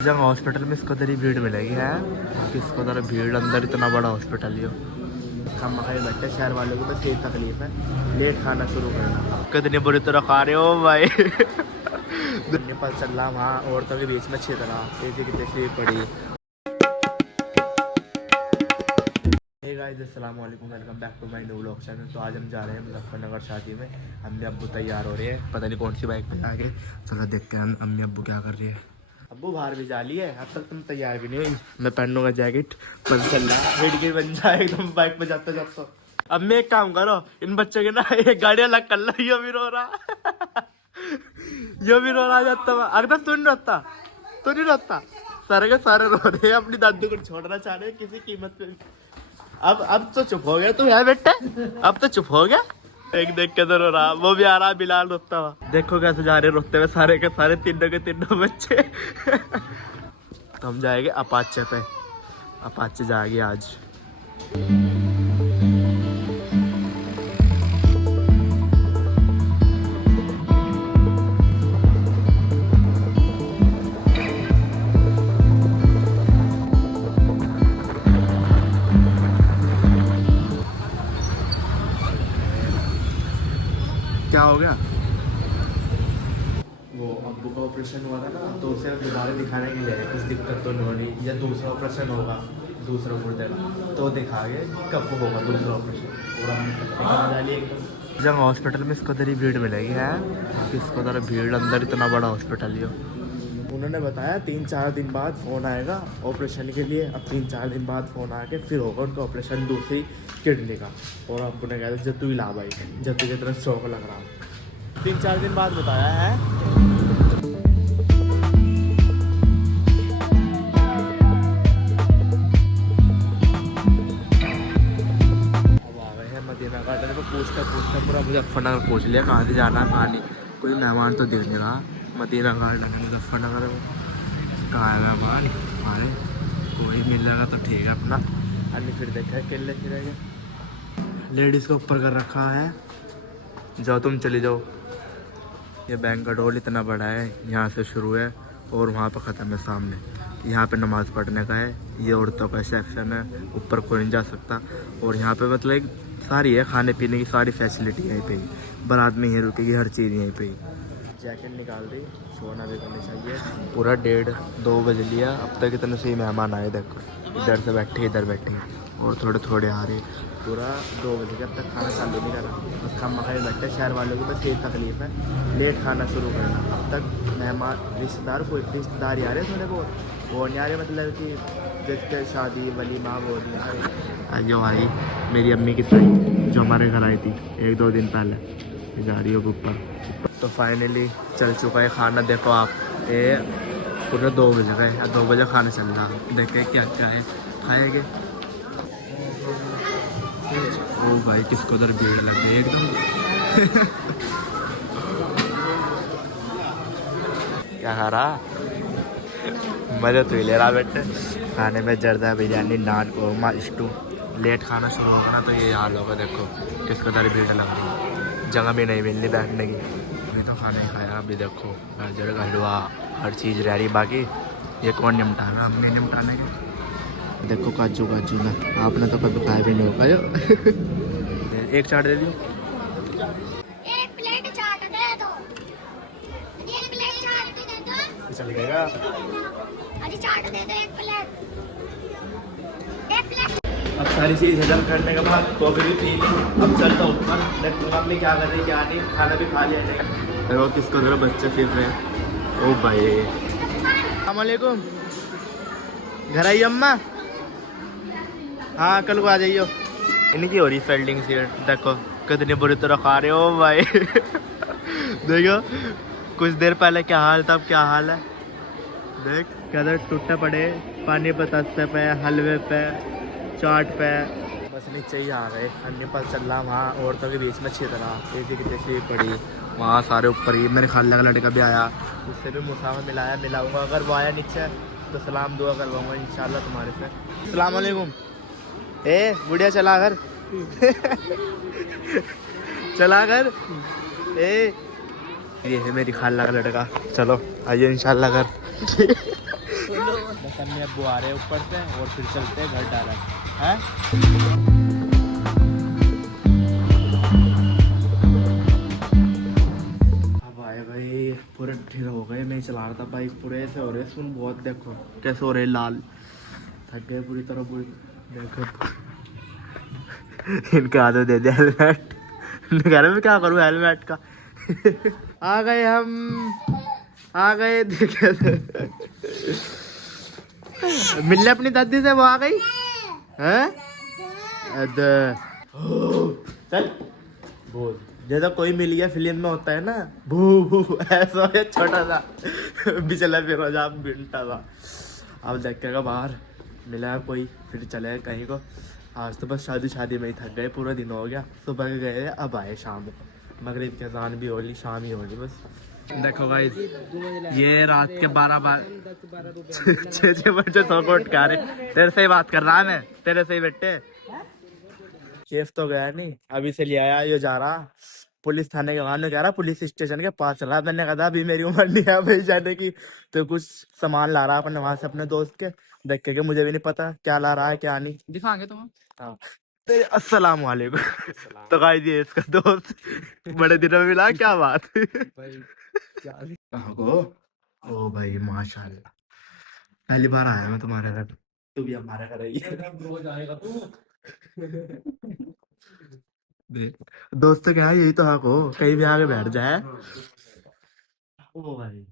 जगह हॉस्पिटल में इसको इधर ही भीड़ मिलेगी है, किसको इधर भीड़, अंदर इतना बड़ा हॉस्पिटल ही हो। हम मकाई बैठे शहर वालों को बस यही तकलीफ है, लेट खाना शुरू करना। कितनी बुरी तरह खा रहे हो भाई। नेपाल चल रहा वहाँ औरतों के बीच में छितना तेजी की तैसी पड़ी। हे गाइस, अस्सलाम वालेकुम, welcome back to my new vlog channel. तो आज हम जा रहे हैं मुजफ्फरनगर शादी में। अम्मी अब्बू तैयार हो रहे हैं, पता नहीं कौन सी बाइक पे आगे। चलो देखते हैं अम्मी अब्बू क्या कर रही है। अब्बू बाहर भी जा ली है, अब तक तुम तैयार भी नहीं हुई। मैं पहनूंगा जैकेट, पता चल रहा है हिड़की बन जाए एकदम बाइक पे जाते जाते। अब मैं एक काम करो, इन बच्चों के ना एक गाड़ी अलग कर लो। ये भी रो रहा ये भी रो रहा जाता। अगर तू नहीं रोता सारे के सारे रो रहे हैं, अपनी दादी को छोड़ना चाह रहे हैं किसी कीमत पे। अब तो चुप हो गया तू है बेटा, अब तो चुप हो गया। एक देख के तो रो रहा, वो भी आ रहा बिलाल रोता हुआ। देखो कैसे जा रहे रोते हुए सारे के सारे, तीनों के तीनों बच्चे। तो हम जाएंगे अपाचे पे, अपाचे जाएगी आज। क्या हो गया? वो अब्बू का ऑपरेशन हुआ था ना, तो उसे दोबारा दिखाने के लिए कुछ दिक्कत तो नहीं होनी, या दूसरा ऑपरेशन होगा दूसरा गुर्दे का, तो दिखा के कब होगा दूसरा ऑपरेशन। पूरा एकदम जगह हॉस्पिटल में इसको इधर ही भीड़ मिलेगी है, किसको इधर भीड़, अंदर इतना बड़ा हॉस्पिटल ही हो। उन्होंने बताया 3-4 दिन बाद फ़ोन आएगा ऑपरेशन के लिए। अब 3-4 दिन बाद फ़ोन आके फिर होगा उनका ऑपरेशन दूसरी किडनी का। और अब्बू ने कहा था जब ला भाई, जब की तरह शौक लग रहा। 3-4 दिन बाद बताया है। अब आ गए हैं मदीना गार्डन को। पूछता पूरा मुजफ्फरनगर पूछ लिया कहाँ से जाना है, कहाँ नहीं। कोई मेहमान तो दिख नहीं रहा। मदीना गार्डन है मुजफ्फरनगर में, कहाँ है मेहमान हमारे? कोई मिल जाएगा तो ठीक है अपना। अन्य फिर देखा केले फिरेंगे। लेडीज़ को ऊपर कर रखा है, जाओ तुम चली जाओ। ये बैंक्वेट हॉल इतना बड़ा है, यहाँ से शुरू है और वहाँ पर ख़त्म है सामने। यहाँ पे नमाज़ पढ़ने का है, ये औरतों का सेक्शन है, ऊपर कोई नहीं जा सकता। और यहाँ पे मतलब सारी है, खाने पीने की सारी फैसिलिटी यहीं पे ही, बारात में यहीं रुकेगी, हर चीज़ यहीं पे ही। जैकेट निकाल दी, सोना भी करनी चाहिए। पूरा 1:30-2 बजे लिया, अब तक इतने से ही मेहमान आए। देखो इधर से बैठे इधर बैठे और थोड़े थोड़े आ रहे। पूरा 2 बजे के अब तक खाना चालू नहीं करा, बस हम मकाई बैठे। शहर वालों को बस यही तकलीफ है, लेट खाना शुरू करना। अब तक मेहमान रिश्तेदार ही आ रहे थोड़े बहुत, वो नहीं आ रहे, मतलब कि जिसके शादी वलीमा वो नहीं आ रहे। जो भाई मेरी अम्मी की ताई जो हमारे घर आई थी 1-2 दिन पहले, जा रही हो ऊपर। तो फाइनली चल चुका है खाना। देखो आप, ये पूरे 2 बजे गए, 2 बजे खाना चल रहा। देखे क्या क्या है खाएंगे। ओ भाई किसको उधर भीड़ लग गई एकदम। क्या खा रहा? मज़ा तो ही ले रहा बेटे खाने में। जर्दा बिरयानी, नान, कोरमा, स्टू। लेट खाना शुरू होगा ना तो ये हाल होगा। देखो किसको उधर भीड़ लग रही है, जगह भी नहीं मिलनी बैठने की। मैंने तो खाना ही खाया। अभी देखो गाजर का हलवा, हर चीज़ रह रही। बाकी ये कौन निपटाना, हमने निपटाने के। देखो काजू ना, आपने तो कभी खाया भी नहीं होगा। एक चाट दे दियो, एक प्लेट चाट दे दो, एक प्लेट चाट दे दो। चल गएगा। अजी चाट दे दो, एक प्लेट। अब सारी चीज़ हजम करने के बाद कॉफी भी पी ली। अब चलता हूँ ऊपर, देखूँगा अपने क्या कर रही क्या नहीं। खाना भी खा लिया जाएगा। देखो किसको जरा बच्चे फिर रहे हैं। ओ भाई अस्सलाम वालेकुम, घर आई अम्मा? हाँ कल को आ जाइयो। इनकी हो रही फील्डिंग सी, देखो कितनी बुरी तरह खा रहे हो भाई। देखो कुछ देर पहले क्या हाल था, अब क्या हाल है। देख कैसे टूटे पड़े, पानी बताते पे, हलवे पे, चाट पे। बस नीचे ही आ गए। अन्य पर चल रहा वहाँ औरतों के बीच में छितना तेजी की तैसी पड़ी। वहाँ सारे ऊपर ही मेरे खाने का लड़का भी आया, उससे भी मुसाफा मिलाऊंगा। अगर वो आया नीचे तो सलाम दुआ करवाऊंगा इंशाल्लाह तुम्हारे से। अस्सलाम वालेकुम। ए बुढ़िया चला घर। चला घर। ये है मेरी खाला का लड़का। चलो आइए इंशाल्लाह घर। बस अम्मी अब्बू आ रहे हैं ऊपर से और फिर चलते हैं घर डायरेक्ट हैं। अब आए भाई पूरे ढील हो गए, मैं चला रहा था बाइक, पूरे ऐसे हो रहे सुन बहुत, देखो कैसे हो रहे लाल, थक गए पूरी तरह पूरी। देखो इनके हाथों दे दिया हेलमेट, कह रहे मैं क्या करूँ हेलमेट का। आ गए हम, आ गए देखे मिलने अपनी दादी से, वो आ गई हैं। चल बोल, जैसा कोई मिल गया फिल्म में होता है ना, भू भू ऐसा है, छोटा सा बिचला फिर जा बिंटा सा। अब देखेगा बाहर मिला है कोई, फिर चले गए कहीं को। आज तो बस शादी शादी में ही थक गए, पूरा दिन हो गया, सुबह के गए अब आए शाम को, मगरिब की अजान भी होली, शाम ही होली बस। देखो भाई ये रात के 12 छः बजे सौ को उठ के आ रहे, तेरे से ही बात कर रहा है मैं, तेरे से ही बेटे। शेफ तो गया नहीं, अभी से ले आया, ये जा रहा पुलिस थाने के वहां, कह रहा पुलिस स्टेशन के पास चला। मैंने कहा अभी मेरी उम्र नहीं है भाई जाने की, तो कुछ सामान ला रहा अपने वहां से अपने दोस्त के, देख के मुझे भी नहीं पता क्या ला रहा है क्या नहीं, दिखाएंगे तुम। हाँ तेरे अस्सलाम वालेकुम। तो गाइस ये इसका दोस्त बड़े दिनों में मिला, क्या बात कहाँ को। ओ भाई माशाल्लाह, पहली बार आया मैं तुम्हारे घर, तू भी हमारे घर आई है। रोज आएगा तू। देख, दोस्त तो क्या है, यही तो हक हो, कहीं भी आके बैठ जाए। ओ भाई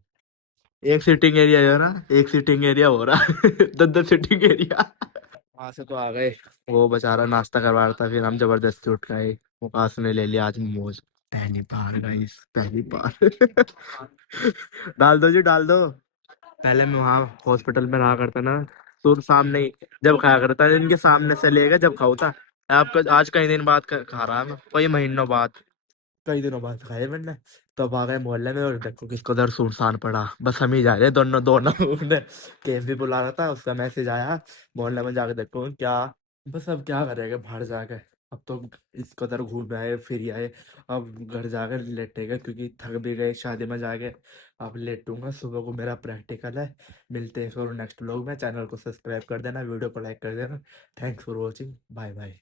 एक सीटिंग एरिया है ना, एक सीटिंग एरिया हो रहा है 10 सीटिंग एरिया। वहां से तो आ गए, वो बेचारा नाश्ता करवा रहा था, फिर हम जबरदस्ती उठ गए, मुकास ने ले लिया आज मोमोज, पहली बार गाइस पहली बार। डाल दो जी डाल दो। पहले मैं वहाँ हॉस्पिटल में रहा करता ना, तो सामने ही जब खाया करता, इनके सामने से लेगा जब खाऊ था। आपका आज कई दिन बाद खा रहा है मैं, कई महीनों बाद, कई दिनों बाद खाए मैंने। तब आ गए मोहल्ले में और देखो किसको दर सुनसान पड़ा, बस हम ही जा रहे दोनों दोनों। केस भी बुला रहा था, उसका मैसेज आया, मोहल्ले में जाके देखो क्या, बस अब क्या करेंगे बाहर जाके। अब तो इस कदर घूम आए फिर आए, अब घर जाकर लेटेगा क्योंकि थक भी गए शादी में जाके। अब लेटूंगा, सुबह को मेरा प्रैक्टिकल है। मिलते हैं फिर नेक्स्ट व्लॉग में, चैनल को सब्सक्राइब कर देना, वीडियो को लाइक कर देना। Thanks for watching, bye bye.